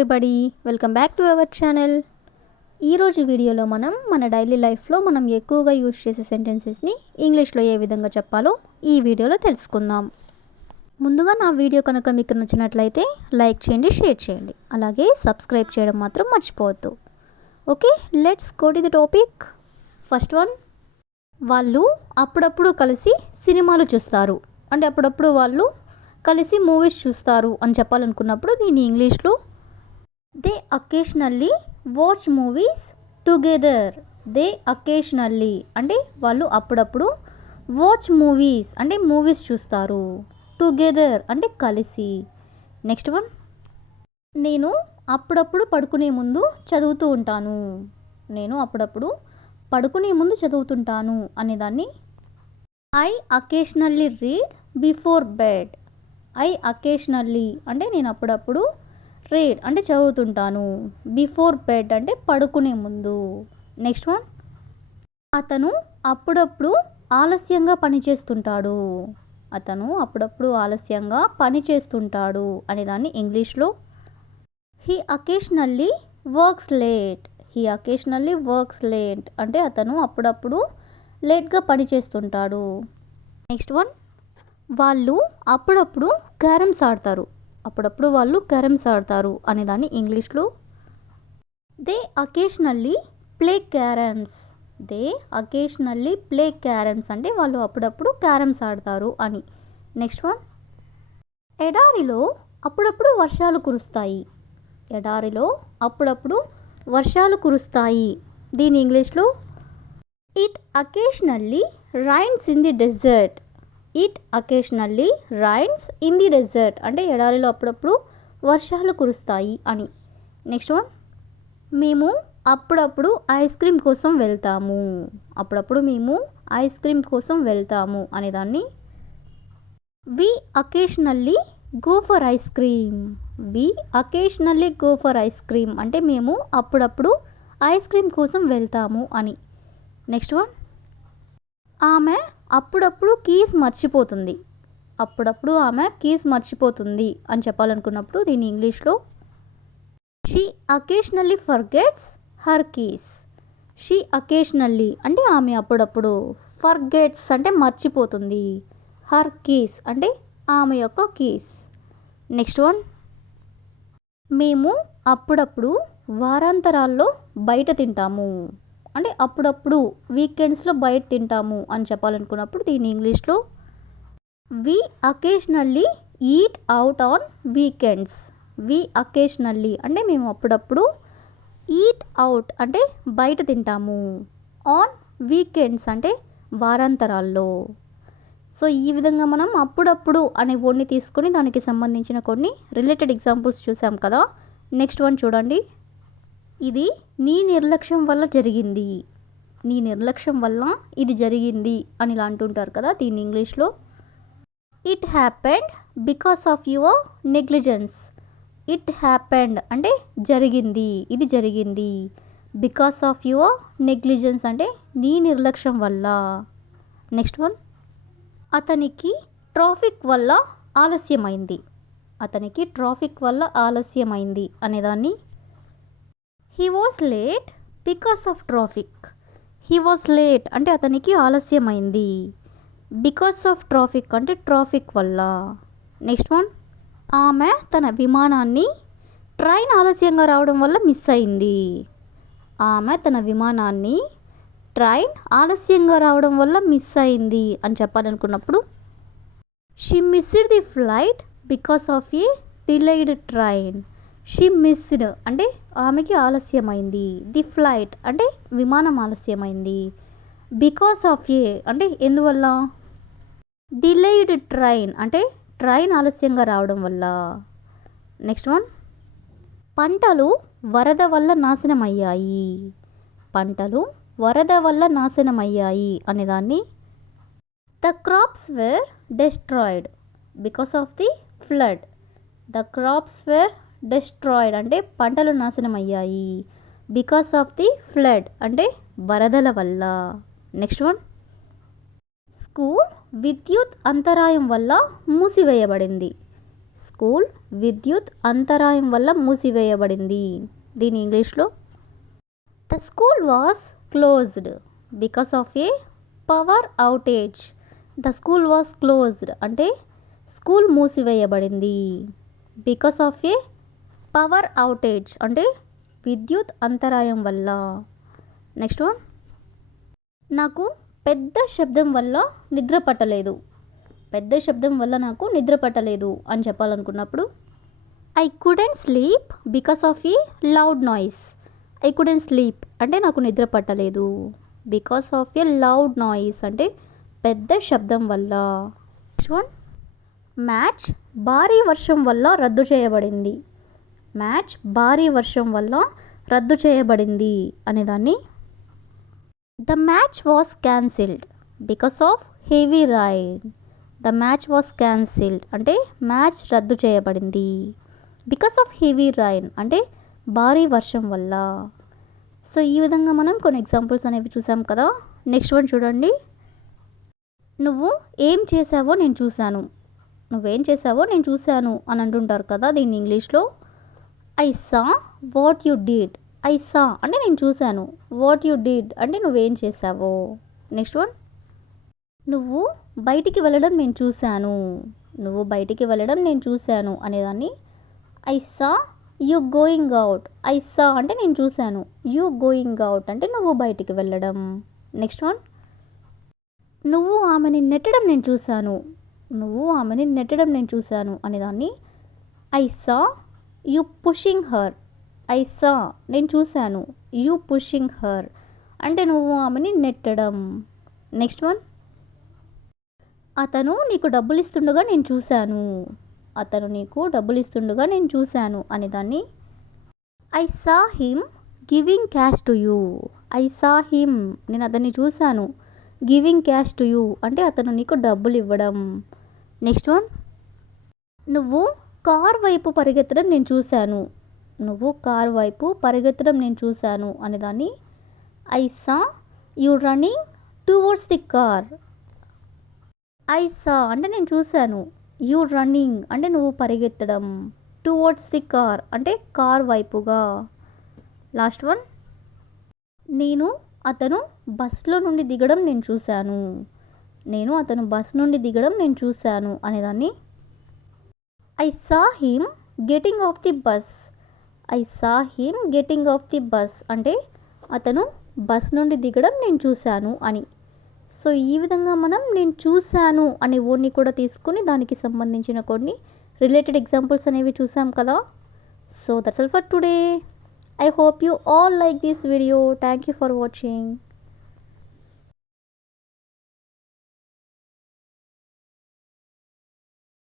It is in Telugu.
Everybody, welcome back to our channel. ఈరోజు వీడియోలో మన డైలీ లైఫ్లో మనం ఎక్కువగా యూజ్ చేసే సెంటెన్సెస్ని ఇంగ్లీష్లో ఏ విధంగా చెప్పాలో ఈ వీడియోలో తెలుసుకుందాం. ముందుగా నా వీడియో కనుక మీకు నచ్చినట్లయితే లైక్ చేయండి, షేర్ చేయండి, అలాగే సబ్స్క్రైబ్ చేయడం మాత్రం మర్చిపోవద్దు. Okay, let's go to the topic. First one, వాళ్ళు అప్పుడప్పుడు కలిసి సినిమాలు చూస్తారు. అంటే అప్పుడప్పుడు వాళ్ళు కలిసి మూవీస్ చూస్తారు అని చెప్పాలనుకున్నప్పుడు దీన్ని ఇంగ్లీష్లో they occasionally watch movies together. They occasionally అంటే వాళ్ళు అప్పుడప్పుడు, వాచ్ మూవీస్ అంటే మూవీస్ చూస్తారు, టుగెదర్ అంటే కలిసి. నెక్స్ట్ వన్, నేను అప్పుడప్పుడు పడుకునే ముందు చదువుతూ ఉంటాను. నేను అప్పుడప్పుడు పడుకునే ముందు చదువుతుంటాను అనేదాన్ని I occasionally read before bed. I occasionally అంటే నేను అప్పుడప్పుడు, రీడ్ అంటే చదువుతుంటాను, బిఫోర్ బెడ్ అంటే పడుకునే ముందు. నెక్స్ట్ వన్, అతను అప్పుడప్పుడు ఆలస్యంగా పనిచేస్తుంటాడు. అతను అప్పుడప్పుడు ఆలస్యంగా పని చేస్తుంటాడు అనేదాన్ని ఇంగ్లీష్లో he occasionally works late. He occasionally works late అంటే అతను అప్పుడప్పుడు లేట్గా పని చేస్తుంటాడు. నెక్స్ట్ వన్, వాళ్ళు అప్పుడప్పుడు క్యారమ్స్ ఆడతారు. అప్పుడప్పుడు వాళ్ళు క్యారమ్స్ ఆడతారు అనేదాన్ని ఇంగ్లీష్లో they occasionally play carroms. They occasionally play carroms అంటే వాళ్ళు అప్పుడప్పుడు క్యారమ్స్ ఆడతారు అని. నెక్స్ట్ వన్, ఎడారిలో అప్పుడప్పుడు వర్షాలు కురుస్తాయి. ఎడారిలో అప్పుడప్పుడు వర్షాలు కురుస్తాయి. దీని ఇంగ్లీష్లో it occasionally rains in the desert. It occasionally rains in the desert అంటే ఎడారిలో అప్పుడప్పుడు వర్షాలు కురుస్తాయి అని. నెక్స్ట్ వన్, మేము అప్పుడప్పుడు ఐస్ క్రీమ్ కోసం వెళ్తాము. అప్పుడప్పుడు మేము ఐస్ క్రీమ్ కోసం వెళ్తాము అనేదాన్ని we occasionally go for ice cream. We occasionally go for ice cream అంటే మేము అప్పుడప్పుడు ఐస్ క్రీమ్ కోసం వెళ్తాము అని. నెక్స్ట్ వన్, ఆమె అప్పుడప్పుడు కీస్ మర్చిపోతుంది. అప్పుడప్పుడు ఆమె కీస్ మర్చిపోతుంది అని చెప్పాలనుకున్నప్పుడు దీని ఇంగ్లీష్లో she occasionally forgets her keys. She occasionally అంటే ఆమె అప్పుడప్పుడు, ఫర్గెట్స్ అంటే మర్చిపోతుంది, హర్ కీస్ అంటే ఆమె యొక్క కీస్. నెక్స్ట్ వన్, మేము అప్పుడప్పుడు వారాంతరాల్లో బయట తింటాము. అంటే అప్పుడప్పుడు వీకెండ్స్లో బయట తింటాము అని చెప్పాలనుకున్నప్పుడు దీని ఇంగ్లీష్లో we occasionally eat out on weekends. We occasionally అంటే మేము అప్పుడప్పుడు, ఈట్ అవుట్ అంటే బయట తింటాము, ఆన్ వీకెండ్స్ అంటే వారాంతరాల్లో. సో ఈ విధంగా మనం అప్పుడప్పుడు అనే వర్డ్ని తీసుకొని దానికి సంబంధించిన కొన్ని రిలేటెడ్ ఎగ్జాంపుల్స్ చూసాం కదా. నెక్స్ట్ వన్ చూడండి, ఇది నీ నిర్లక్ష్యం వల్ల జరిగింది. నీ నిర్లక్ష్యం వల్ల ఇది జరిగింది అని ఇలా అంటుంటారు కదా. దీన్ని ఇంగ్లీష్లో it happened because of your negligence. It happened అంటే జరిగింది, ఇది జరిగింది, బికాస్ ఆఫ్ యువర్ నెగ్లిజెన్స్ అంటే నీ నిర్లక్ష్యం వల్ల. నెక్స్ట్ వన్, అతనికి ట్రాఫిక్ వల్ల ఆలస్యమైంది. అతనికి ట్రాఫిక్ వల్ల ఆలస్యమైంది అనేదాన్ని he was late because of traffic. He was late అంటే అతనికి ఆలస్యమైంది, బికాస్ ఆఫ్ ట్రాఫిక్ అంటే ట్రాఫిక్ వల్ల. నెక్స్ట్ వన్, ఆమె తన విమానాన్ని ట్రైన్ ఆలస్యంగా రావడం వల్ల మిస్ అయింది. ఆమె తన విమానాన్ని ట్రైన్ ఆలస్యంగా రావడం వల్ల మిస్ అయింది అని చెప్పాలనుకున్నప్పుడు she missed the flight because of a delayed train. She missed అంటే ఆమెకి ఆలస్యమైంది, ది ఫ్లైట్ అంటే విమానం ఆలస్యమైంది, బికాస్ ఆఫ్ ఏ అంటే ఎందువల్ల, డిలేడ్ ట్రైన్ అంటే ట్రైన్ ఆలస్యంగా రావడం వల్ల. నెక్స్ట్ వన్, పంటలు వరద వల్ల నాశనమయ్యాయి. పంటలు వరద వల్ల నాశనమయ్యాయి అనేదాన్ని the crops were destroyed because of the flood. The crops were destroyed అంటే పంటలు నాశనం అయ్యాయి, బికాస్ ఆఫ్ ది ఫ్లడ్ అంటే వరదల వల్ల. నెక్స్ట్ వన్, స్కూల్ విద్యుత్ అంతరాయం వల్ల మూసివేయబడింది. స్కూల్ విద్యుత్ అంతరాయం వల్ల మూసివేయబడింది. దీని ఇంగ్లీష్లో the school was closed because of A power outage. The school was closed అంటే స్కూల్ మూసివేయబడింది. Because of A power outage అంటే విద్యుత్ అంతరాయం వల్ల. నెక్స్ట్ వన్, నాకు పెద్ద శబ్దం వల్ల నిద్ర పట్టలేదు. పెద్ద శబ్దం వల్ల నాకు నిద్ర పట్టలేదు అని చెప్పాలనుకున్నప్పుడు I couldn't sleep because of a loud noise. I couldn't sleep అంటే నాకు నిద్ర పట్టలేదు. Because of a loud noise అంటే పెద్ద శబ్దం వల్ల. నెక్స్ట్ వన్, మ్యాచ్ భారీ వర్షం వల్ల రద్దు చేయబడింది. మ్యాచ్ భారీ వర్షం వల్ల రద్దు చేయబడింది అనేదాన్ని the match was cancelled because of heavy rain. The match was cancelled అంటే మ్యాచ్ రద్దు చేయబడింది. బికాస్ ఆఫ్ హెవీ రైన్ అంటే భారీ వర్షం వల్ల. సో ఈ విధంగా మనం కొన్ని ఎగ్జాంపుల్స్ అనేవి చూసాం కదా. నెక్స్ట్ వన్ చూడండి, నువ్వు ఏం చేసావో నేను చూశాను. నువ్వేం చేసావో నేను చూశాను అని అంటుంటారు కదా. దీన్ని ఇంగ్లీష్లో I saw what you did. I saw అంటే నేను చూశాను, వాట్ యు డిడ్ అంటే నువ్వేం చేసావో. నెక్స్ట్ వన్, నువ్వు బయటికి వెళ్ళడం నేను చూశాను. నువ్వు బయటికి వెళ్ళడం నేను చూశాను అనేదాన్ని I saw you going out. I saw అంటే నేను చూశాను, యు గోయింగ్ అవుట్ అంటే నువ్వు బయటికి వెళ్ళడం. నెక్స్ట్ వన్, నువ్వు ఆమెని నెట్టడం నేను చూశాను. నువ్వు ఆమెని నెట్టడం నేను చూశాను అనేదాన్ని I saw you pushing her. I saw నేను చూశాను, యు పుషింగ్ హర్ అంటే నువ్వు ఆమెని నెట్టడం. నెక్స్ట్ వన్, అతను నీకు డబ్బులు ఇస్తుండగా నేను చూశాను. అతను నీకు డబ్బులు ఇస్తుండగా నేను చూశాను అనేదాన్ని I saw him giving cash to you. I saw him నేను అతన్ని చూశాను, గివింగ్ క్యాష్ టు యూ అంటే అతను నీకు డబ్బులు ఇవ్వడం. నెక్స్ట్ వన్, నువ్వు కార్ వైపు పరిగెత్తడం నేను చూశాను. నువ్వు కార్ వైపు పరిగెత్తడం నేను చూశాను అనేదాన్ని I saw you running towards the car. I saw అంటే నేను చూశాను, యు రన్నింగ్ అంటే నువ్వు పరిగెత్తడం, టువర్డ్స్ ది కార్ అంటే కార్ వైపుగా. లాస్ట్ వన్, నేను అతను బస్లో నుండి దిగడం నేను చూశాను. నేను అతను బస్ నుండి దిగడం నేను చూశాను అనేదాన్ని I saw him getting of the bus. I saw him getting of the bus అంటే అతను బస్ నుండి దిగడం నేను చూశాను అని. సో ఈ విధంగా మనం నేను చూశాను అనే వర్డ్ని కూడా తీసుకుని దానికి సంబంధించిన కొన్ని రిలేటెడ్ ఎగ్జాంపుల్స్ అనేవి చూసాం కదా. So that's all for today. I hope you all like this video. Thank you for watching.